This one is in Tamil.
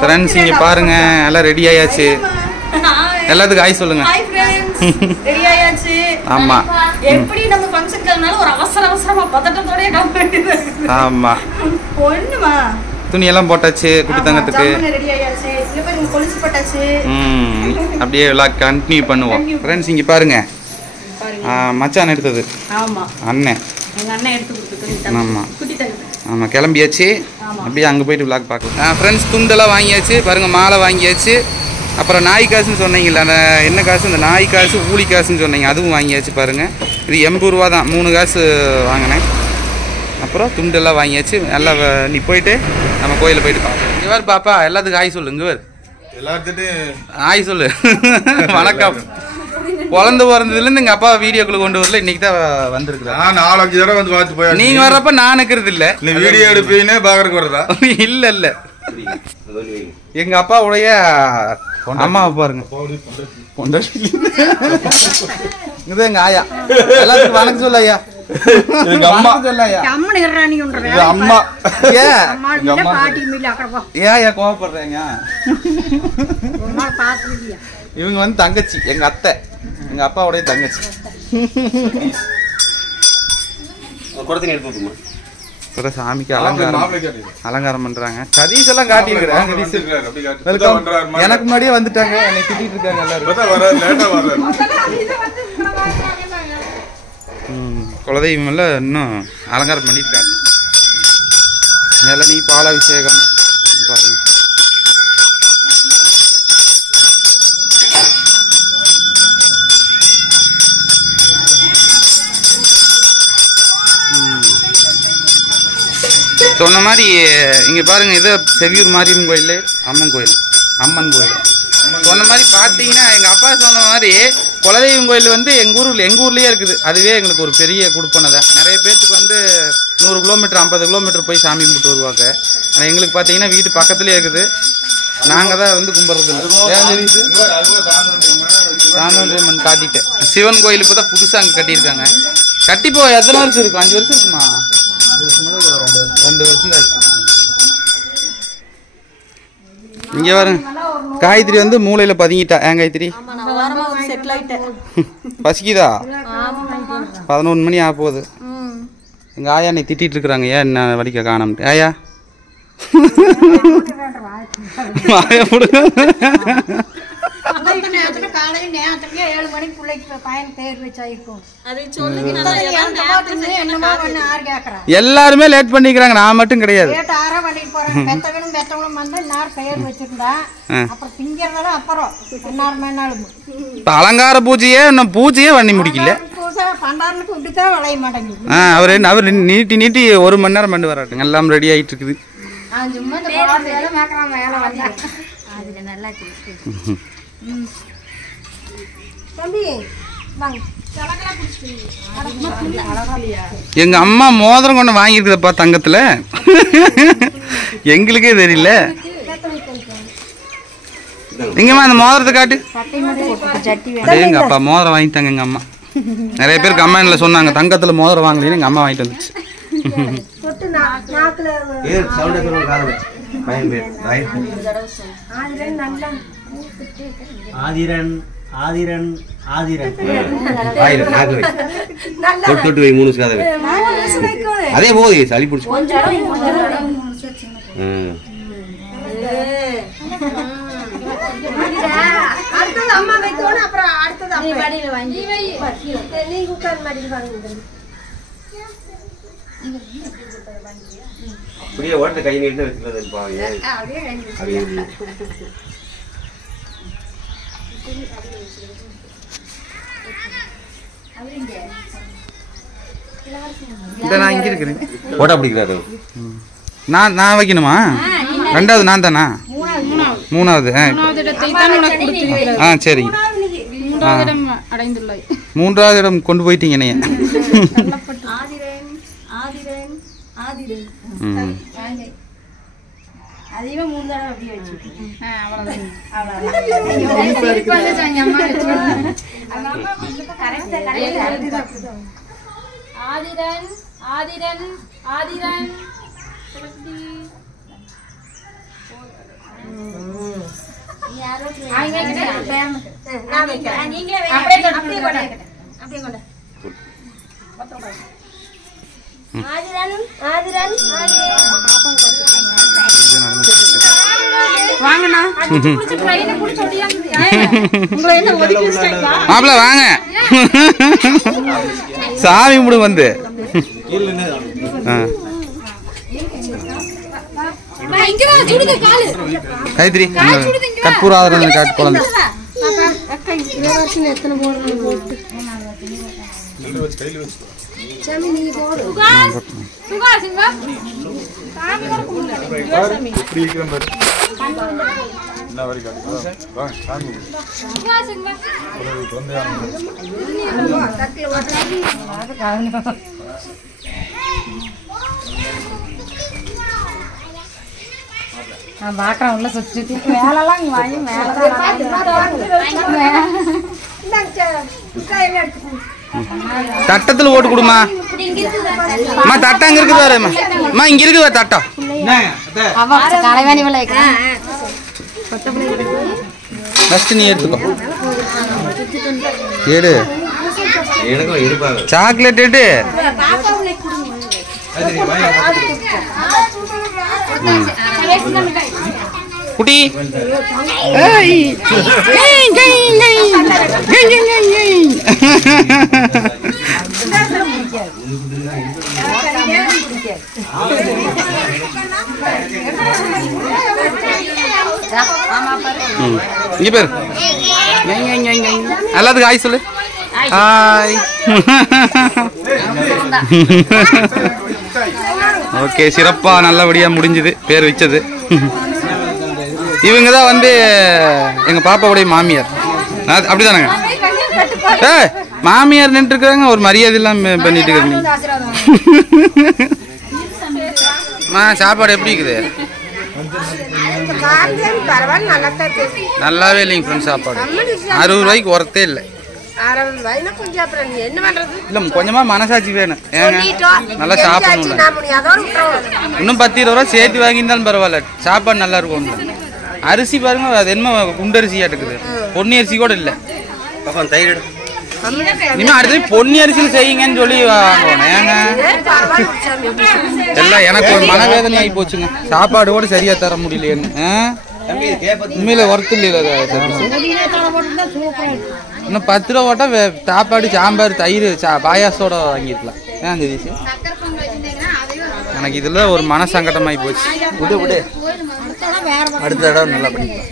ஃப்ரெண்ட்ஸ் இங்க பாருங்க எல்லாம் ரெடி ஆயாச்சு. எல்லாத்துக்கும் ஹாய் சொல்லுங்க. ஹாய் ஃப்ரெண்ட்ஸ், ரெடி ஆயாச்சு. ஆமா, எப்படி நம்ம ஃபங்க்ஷன் கறனால ஒரு அவசரமா பதட்டத்தோட கிளம்பிட்டு. ஆமா, பொண்ணுமா துணி எல்லாம் போட்டாச்சு குட்டி தங்கத்துக்கு. ரெடி ஆயாச்சு. இங்க பாருங்க கொலுசு போட்டாச்சு. அப்படியே எல்லாம் கண்டினியூ பண்ணுவோம். ஃப்ரெண்ட்ஸ் இங்க பாருங்க, மச்சான் எடுத்தது. ஆமா, அண்ணன் எங்க அண்ணன் எடுத்து கொடுத்துட்டு. ஆமா குட்டி தங்க. ஆமா, கிளம்பியாச்சு. அப்படியே அங்கே போயிட்டு விளாக் பார்க்கலாம். ஃப்ரெண்ட்ஸ் துண்டெல்லாம் வாங்கியாச்சு பாருங்க, மாலை வாங்கியாச்சு. அப்புறம் நாய் காசுன்னு சொன்னீங்கல்ல, அந்த என்ன காசு, அந்த நாய் காசு ஊழி காசுன்னு சொன்னீங்க, அதுவும் வாங்கியாச்சு பாருங்க. இது 80 ரூபா தான், 3 காசு வாங்கினேன். அப்புறம் துண்டெல்லாம் வாங்கியாச்சு. நல்லா நீ போயிட்டு நம்ம கோயிலில் போயிட்டு பார்ப்போம். இங்கே வேறு பாப்பா எல்லாத்துக்கும் ஹாய் சொல்லு. இங்கே வேறு எல்லாத்துட்டும் ஹாய் சொல்லு. வணக்கம். குழந்தை பிறந்ததுலேருந்து எங்கள் அப்பா வீடியோக்குள்ள கொண்டு வரல, இன்னைக்கு தான் வந்திருக்குறேன். 4-5 தடவை வந்து பார்த்து போய் நீங்கள் வர்றப்ப நான் இருக்கிறது இல்லை. வீடியோ எடுப்பீங்கன்னே பார்க்கறதுக்கு வரதா? இல்லை எங்க அப்பாவுடைய அம்மாவை பாருங்க. இது எங்க ஆயா. எல்லாத்துக்கும் வணக்கம் சொல்ல ஐயா. எங்க அம்மா சொல்ல ஐயா. அம்மா ஏன் கோவப்படுறீங்க? இவங்க வந்து தங்கச்சி, எங்க அத்தை, எங்க அப்பாவுடைய தங்கச்சி. சாமிக்கு அலங்காரம் பண்றாங்க. சதீஷ் எல்லாம் காட்டியிருக்கிறேன். எனக்கு முன்னாடியே வந்துட்டாங்க, என்னை திட்டிட்டு இருக்காங்க எல்லாரும். குலதெய்வம் எல்லாம் இன்னும் அலங்காரம் பண்ணிட்டு காட்டு. நீ பாலாபிஷேகம் பாருங்க. சொன்ன மாதிரி இங்கே பாருங்க, இது செவியூர் மாரியம்மன் கோயில், அம்மன் கோயில், அம்மன் கோயில். சொன்ன மாதிரி பார்த்தீங்கன்னா எங்கள் அப்பா சொன்ன மாதிரி குலதெய்வம் கோயில் வந்து எங்கள் ஊர்லேயே இருக்குது. அதுவே எங்களுக்கு ஒரு பெரிய கொடுப்பனை தான். நிறைய பேர்த்துக்கு வந்து 100 கிலோமீட்டர் 50 கிலோமீட்டர் போய் சாமி கும்பிட்டு வருவாங்க. ஆனால் எங்களுக்கு பார்த்தீங்கன்னா வீட்டு பக்கத்துலேயே இருக்குது. நாங்கள் தான் வந்து கும்பிட்றது இல்லை. தாண்டவன் காட்டிட்டேன். சிவன் கோயில் இப்போ தான் புதுசாக அங்கே கட்டியிருக்காங்க. கட்டிப்போ எத்தனை வருஷம் இருக்கும்? 5 வருஷம் இருக்குமா? 2 வருஷம் ஆச்சு. இங்க பாருங்க, காயத்ரி வந்து மூளையில பதுங்கிட்டா. ஏன் காயத்ரி பசிக்குதா? 11 மணி ஆக போகுது. எங்க ஆயா நீ திட்டிட்டு இருக்கிறாங்க, ஏன் என்ன வலிக்க காணோம்ட்டு. ஆயா ஆயா போடுங்க. எல்லாருமே லேட் பண்ணிக்கிறாங்க, நான் மட்டும் கிடையாது. அலங்கார பூஜையே பூஜையே பண்ணி முடிக்கல. அவர் நீட்டி 1 மணி நேரம் பண்ணி வராட்டுங்க. எல்லாம் ரெடி ஆயிட்டு இருக்குது. எங்க அம்மா மோதிரம் கொண்டு வாங்கிருக்குதப்பா தங்கத்துல. எங்களுக்கே தெரியல. எங்கம்மா அந்த மோதிரத்தை காட்டு. எங்க அப்பா மோதிரம் வாங்கிட்டாங்க எங்க அம்மா. நிறைய பேருக்கு கமெண்ட்ல சொன்னாங்க தங்கத்துல மோதிரம் வாங்கலன்னு. எங்க அம்மா வாங்கிட்டு வந்துச்சு. ஆதிரன் ஆதிரன் ஆதிரன் தொட்டு வை 3 காதவை. அதே போது சளி பிடிச்சு. அப்படியே ஓட்ட கை நீட்டு வச்சுக்கிறது பாருங்க. நான் இங்க இருக்கிறேன். போட்டா பிடிக்கிறாரு. நான் வைக்கணுமா? 2வது நான் தானா? 3வது. சரி. 3வது இடம் கொண்டு போயிட்டீங்க நீ. ஆதிரன் ஆதிரன் ஆதிரன் வாங்கண்ணா மாப்பிள்ள வாங்க சாமி கும்பிடு வந்து கைத்திரி கற்பூராதரன் காட்டு குழந்தை நான் பாக்குறேன் உள்ள சுத்தி மேலலாம் வாங்கி தட்டத்துல ஓட்டு கொடுமா அம்மா தட்டம் அங்க இருக்குது பாரு அம்மா இங்க இருக்குது பாரு தட்டம் ஃபர்ஸ்ட் நீ எடுத்துக்கோ எடு சாக்லேட் எடு குட்டி இங்க பேர் எல்லாத்துக்கும் ஹாய் சொல்லு ஹாய் ஓகே சிறப்பா நல்லபடியா முடிஞ்சது பேர் வச்சது இவங்க தான் வந்து எங்க பாப்பாவுடைய மாமியார் அப்படிதானங்க மாமியார் நின்று இருக்காங்க ஒரு மரியாதை இல்லாம பண்ணிட்டு இருக்கீங்க சாப்பாடு எப்படி இருக்குது நல்லாவே இல்லைங்க ஃப்ரெண்ட்ஸ் சாப்பாடு 60 ரூபாய்க்கு ஒர்த்தே இல்லை இல்ல கொஞ்சமா மனசாட்சி வேணும் ஏங்க நல்லா சாப்பிடணும் இன்னும் 10-20 ரூபா சேர்த்து வாங்கியிருந்தாலும் பரவாயில்ல சாப்பாடு நல்லா இருக்கும் அரிசி பாருங்க அது என்ன குண்டரிசியா இருக்குது பொன்னி அரிசி கூட இல்லை இனிமே அடுத்து பொன்னி அரிசியில் செய்யுங்கன்னு சொல்லி வாங்கணும் ஏங்க எல்லாம் எனக்கு ஒரு மனவேதனை ஆகி போச்சுங்க சாப்பாடு கூட சரியா தர முடியலையேன்னு உண்மையில ஒர்த்து இல்லையில இன்னும் 10 ரூபா போட்டா சாப்பாடு சாம்பார் தயிர் பாயாசோட வாங்கிருக்கலாம் ஏன் தெரியுது எனக்கு இதுல ஒரு மன சங்கடமாயி போச்சு விடு அடுத்த தடவை நல்லா பண்ணிக்கலாம்.